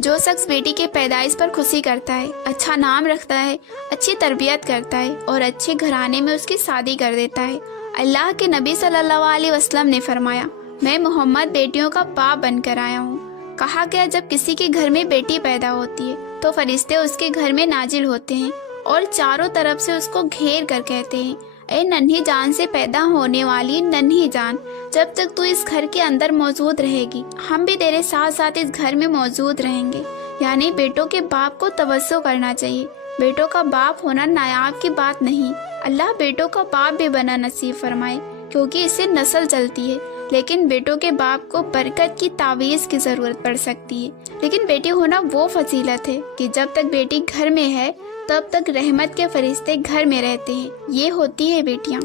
جو شخص بیٹی کے پیدائش پر خوشی کرتا ہے، اچھا نام رکھتا ہے، اچھی تربیت کرتا ہے اور اچھے گھرانے میں اس کی شادی کر دیتا ہے، اللہ کے نبی صلی اللہ علیہ وسلم نے فرمایا، میں محمد بیٹیوں کا باپ بن کر آیا ہوں۔ کہا گیا جب کسی کے گھر میں بیٹی پیدا ہوتی ہے تو فرشتے اس کے گھر میں نازل ہوتے ہیں اور چاروں طرف سے اس کو گھیر کر کہتے ہیں، اے ننھی جان سے پیدا ہونے والی ننھی جان، جب تک تو اس گھر کے اندر موجود رہے گی ہم بھی تیرے ساتھ ساتھ اس گھر میں موجود رہیں گے۔ یعنی بیٹوں کے باپ کو توجہ کرنا چاہیے، بیٹوں کا باپ ہونا نایاب کی بات نہیں۔ اللہ بیٹوں کا باپ بھی بنا نصیب فرمائے کیونکہ اس سے نسل چلتی ہے، لیکن بیٹوں کے باپ کو برکت کی تعویذ کی ضرورت پڑ سکتی ہے۔ لیکن بیٹی ہونا وہ فضیلت ہے کہ جب تک بیٹی گھر میں ہے تب تک رحمت کے فرشتے گھر میں رہتے ہیں، یہ ہوتی ہے بیٹیاں۔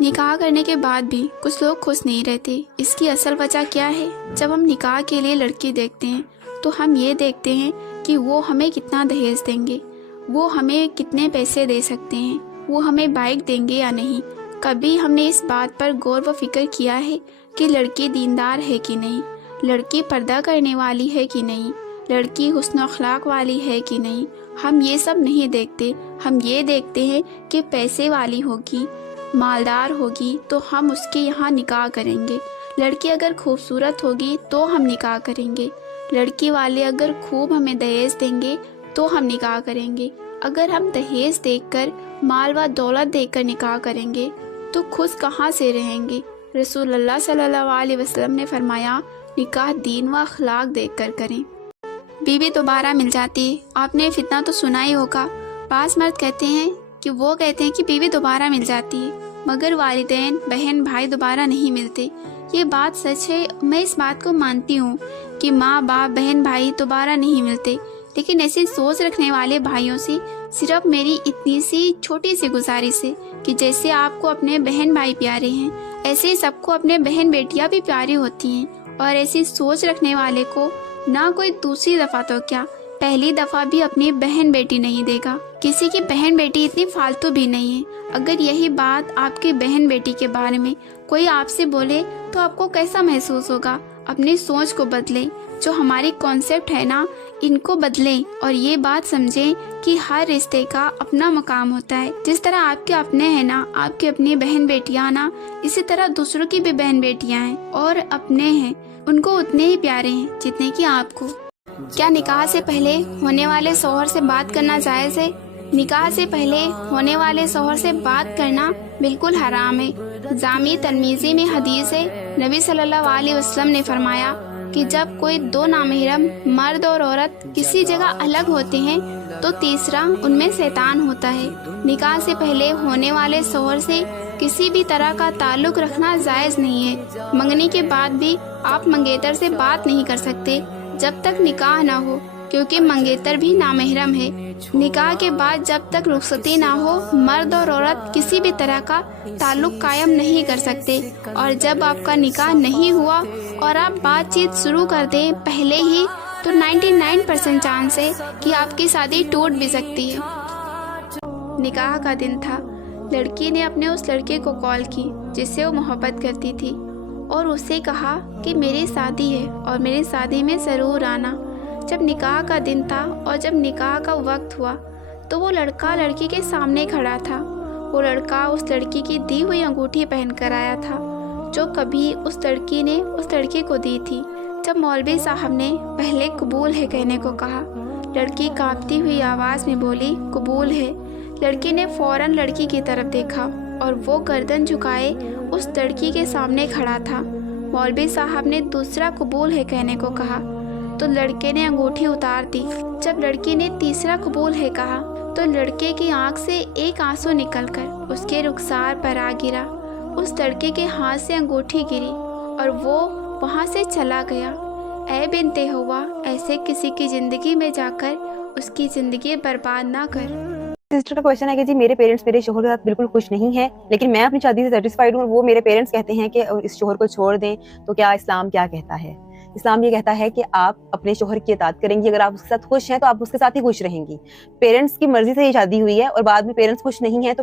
نکاح کرنے کے بعد بھی کچھ لوگ خوش نہیں رہتے، اس کی اصل وجہ کیا ہے؟ جب ہم نکاح کے لیے لڑکی دیکھتے ہیں تو ہم یہ دیکھتے ہیں کہ وہ ہمیں کتنا دہیج دیں گے، وہ ہمیں کتنے پیسے دے سکتے ہیں، وہ ہمیں بائک دیں گے یا نہیں۔ کبھی ہم نے اس بات پر غور و فکر کیا ہے کہ لڑکی دیندار ہے کہ نہیں، لڑکی پردہ کرنے والی ہے کہ نہیں، لڑکی حسن و اخلاق والی ہے کہ نہیں؟ ہم یہ سب نہیں دیکھتے، ہم یہ دیکھتے ہیں کہ پیسے والی ہوگی، مالدار ہوگی تو ہم اس کے یہاں نکاح کریں گے، لڑکی اگر خوبصورت ہوگی تو ہم نکاح کریں گے، لڑکی والے اگر خوب ہمیں دہیج دیں گے تو ہم نکاح کریں گے۔ اگر ہم دہیج دیکھ کر، مال و دولت دیکھ کر نکاح کریں گے تو خوش کہاں سے رہیں گے؟ رسول اللہ صلی اللہ علیہ وسلم نے فرمایا، نکاح دین و اخلاق دیکھ کر کریں۔ بیوی دوبارہ مل جاتی ہے، آپ نے فتنہ تو سنا ہی ہوگا، بعض مرد کہتے ہیں کہ بیوی دوبارہ مل جاتی ہے مگر والدین، بہن، بھائی دوبارہ نہیں ملتے۔ یہ بات سچ ہے، میں اس بات کو مانتی ہوں کہ ماں باپ، بہن، بھائی دوبارہ نہیں ملتے، لیکن ایسی سوچ رکھنے والے بھائیوں سے صرف میری اتنی سی چھوٹی سی گزارش ہے کہ جیسے آپ کو اپنے بہن بھائی پیارے ہیں ایسے ہی سب کو اپنے بہن بیٹیاں بھی پیاری ہوتی ہیں، اور ایسی سوچ رکھنے والے کو نہ کوئی دوسری دفعہ تو کیا پہلی دفعہ بھی اپنی بہن بیٹی نہیں دے گا۔ کسی کی بہن بیٹی اتنی فالتو بھی نہیں ہے۔ اگر یہی بات آپ کی بہن بیٹی کے بارے میں کوئی آپ سے بولے تو آپ کو کیسا محسوس ہوگا؟ اپنی سوچ کو بدلیں، جو ہماری کانسیپٹ ہے نا ان کو بدلیں، اور یہ بات سمجھیں کہ ہر رشتے کا اپنا مقام ہوتا ہے۔ جس طرح آپ کے اپنے ہیں نا، آپ کی اپنی بہن بیٹیاں نا، اسی طرح دوسروں کی بھی بہن بیٹیاں ہیں اور اپنے ہیں، ان کو اتنے ہی پیارے ہیں جتنے کہ آپ کو۔ کیا نکاح سے پہلے ہونے والے شوہر سے بات کرنا جائز ہے؟ نکاح سے پہلے ہونے والے شوہر سے بات کرنا بالکل حرام ہے۔ جامع ترمذی میں حدیث ہے، نبی صلی اللہ علیہ وسلم نے فرمایا کہ جب کوئی دو نامحرم مرد اور عورت کسی جگہ الگ ہوتے ہیں تو تیسرا ان میں شیطان ہوتا ہے۔ نکاح سے پہلے ہونے والے شوہر سے کسی بھی طرح کا تعلق رکھنا جائز نہیں ہے۔ منگنی کے بعد بھی آپ منگیتر سے بات نہیں کر سکتے جب تک نکاح نہ ہو، کیونکہ منگیتر بھی نامحرم ہے۔ نکاح کے بعد جب تک رخصتی نہ ہو، مرد اور عورت کسی بھی طرح کا تعلق قائم نہیں کر سکتے، اور جب آپ کا نکاح نہیں ہوا اور آپ بات چیت شروع کر دیں پہلے ہی تو 99% چانس ہے کہ آپ کی شادی ٹوٹ بھی سکتی ہے۔ نکاح کا دن تھا، لڑکی نے اپنے اس لڑکے کو کال کی جس سے وہ محبت کرتی تھی اور اس سے کہا کہ میری شادی ہے اور میری شادی میں ضرور آنا۔ جب نکاح کا دن تھا اور جب نکاح کا وقت ہوا تو وہ لڑکا لڑکی کے سامنے کھڑا تھا۔ وہ لڑکا اس لڑکی کی دی ہوئی انگوٹھی پہن کر آیا تھا جو کبھی اس لڑکی نے اس لڑکے کو دی تھی۔ جب مولوی صاحب نے پہلے قبول ہے کہنے کو کہا، لڑکی کانپتی ہوئی آواز میں بولی قبول ہے۔ لڑکی نے فوراً لڑکی کی طرف دیکھا اور وہ گردن جھکائے اس لڑکی کے سامنے کھڑا تھا۔ مولوی صاحب نے دوسرا قبول ہے کہنے کو کہا تو لڑکے نے انگوٹھی اتار دی۔ جب لڑکی نے تیسرا قبول ہے کہا تو لڑکے کی آنکھ سے ایک آنسو نکل کر اس کے رخسار پر آ گرا۔ اس لڑکے کے ہاتھ سے انگوٹھی گری اور وہ وہاں سے چلا گیا۔ اے بنت ہوا، ایسے کسی کی زندگی میں جا کر اس کی زندگی برباد نہ کر۔ سسٹر کا کوشچن ہے کہ جی میرے پیرنٹس میرے شوہر کے ساتھ بالکل خوش نہیں ہیں، لیکن میں اپنی شادی سے سیٹسفائیڈ ہوں، وہ میرے پیرنٹس کہتے ہیں کہ اس شوہر کو چھوڑ دیں، تو کیا اسلام کیا کہتا ہے؟ اسلام یہ کہتا ہے کہ آپ اپنے شوہر کی اطاعت کریں گی، اگر آپ اس کے ساتھ خوش ہیں تو آپ اس کے ساتھ ہی خوش رہیں گی۔ پیرنٹس کی مرضی سے یہ شادی ہوئی ہے اور بعد میں پیرنٹس خوش نہیں ہیں تو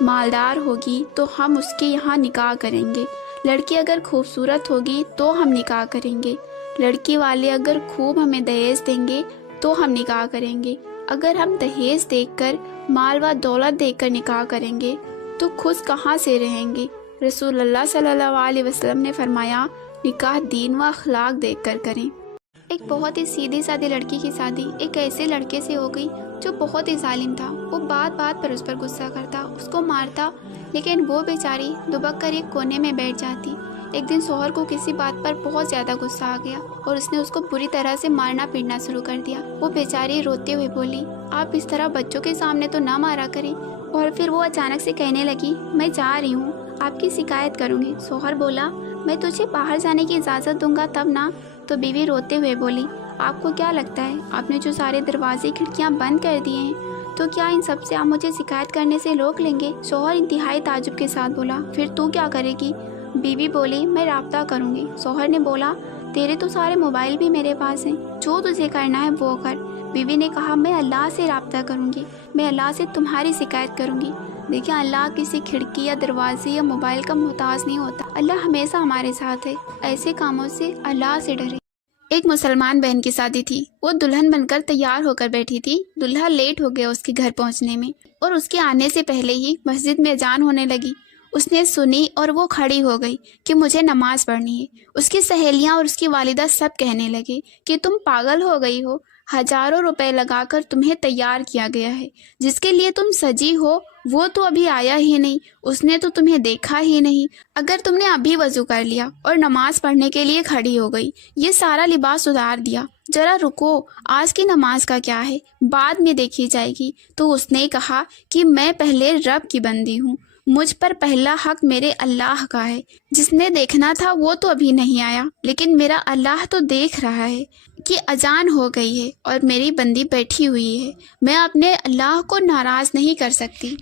مالدار ہوگی تو ہم اس کے یہاں نکاح کریں گے، لڑکی اگر خوبصورت ہوگی تو ہم نکاح کریں گے، لڑکی والے اگر خوب ہمیں دہیز دیں گے تو ہم نکاح کریں گے، اگر ہم دہیز دیکھ کر، مال و دولت دیکھ کر نکاح کریں گے تو خوش کہاں سے رہیں گے؟ رسول اللہ صلی اللہ علیہ وسلم نے فرمایا نکاح دین و اخلاق دیکھ کر کریں۔ ایک بہت ہی سیدھی سادی لڑکی کی شادی ایک ایسے لڑکے سے ہو گئی جو بہت ہی ظالم تھا۔ وہ بات بات پر اس پر غصہ کرتا، اس کو مارتا، لیکن وہ بیچاری دبک کر ایک کونے میں بیٹھ جاتی۔ ایک دن شوہر کو کسی بات پر بہت زیادہ غصہ آ گیا اور اس نے اس کو بری طرح سے مارنا پیٹنا شروع کر دیا۔ وہ بیچاری روتے ہوئے بولی آپ اس طرح بچوں کے سامنے تو نہ مارا کریں، اور پھر وہ اچانک سے کہنے لگی میں جا رہی ہوں، آپ کی شکایت کروں گی۔ شوہر بولا میں تجھے باہر جانے کی اجازت دوں گا تب نا؟ تو بیوی روتے ہوئے بولی آپ کو کیا لگتا ہے آپ نے جو سارے دروازے کھڑکیاں بند کر دیے ہیں تو کیا ان سب سے آپ مجھے شکایت کرنے سے روک لیں گے؟ شوہر انتہائی تعجب کے ساتھ بولا پھر تو کیا کرے گی؟ بیوی بولی میں رابطہ کروں گی۔ شوہر نے بولا تیرے تو سارے موبائل بھی میرے پاس ہیں، جو تجھے کرنا ہے وہ کر۔ بیوی نے کہا میں اللہ سے رابطہ کروں گی، میں اللہ سے تمہاری شکایت کروں گی۔ دیکھیں اللہ کسی کھڑکی یا دروازے یا موبائل کا محتاج نہیں ہوتا، اللہ ہمیشہ ہمارے ساتھ ہے۔ ایسے کاموں سے اللہ سے ڈرے۔ ایک مسلمان بہن کی شادی تھی، وہ دلہن بن کر تیار ہو کر بیٹھی تھی۔ دلہا لیٹ ہو گیا اس کے گھر پہنچنے میں، اور اس کے آنے سے پہلے ہی مسجد میں اذان ہونے لگی۔ اس نے سنی اور وہ کھڑی ہو گئی کہ مجھے نماز پڑھنی ہے۔ اس کی سہیلیاں اور اس کی والدہ سب کہنے لگے کہ تم پاگل ہو گئی ہو، ہزاروں روپے لگا کر تمہیں تیار کیا گیا ہے، جس کے لیے تم سجی ہو وہ تو ابھی آیا ہی نہیں، اس نے تو تمہیں دیکھا ہی نہیں۔ اگر تم نے ابھی وضو کر لیا اور نماز پڑھنے کے لیے کھڑی ہو گئی، یہ سارا لباس اتار دیا، ذرا رکو، آج کی نماز کا کیا ہے، بعد میں دیکھی جائے گی۔ تو اس نے کہا کہ میں پہلے رب کی بندی ہوں، مجھ پر پہلا حق میرے اللہ کا ہے، جس نے دیکھنا تھا وہ تو ابھی نہیں آیا، لیکن میرا اللہ تو دیکھ رہا ہے کہ اذان ہو گئی ہے اور میری بندی بیٹھی ہوئی ہے، میں اپنے اللہ کو ناراض نہیں کر سکتی۔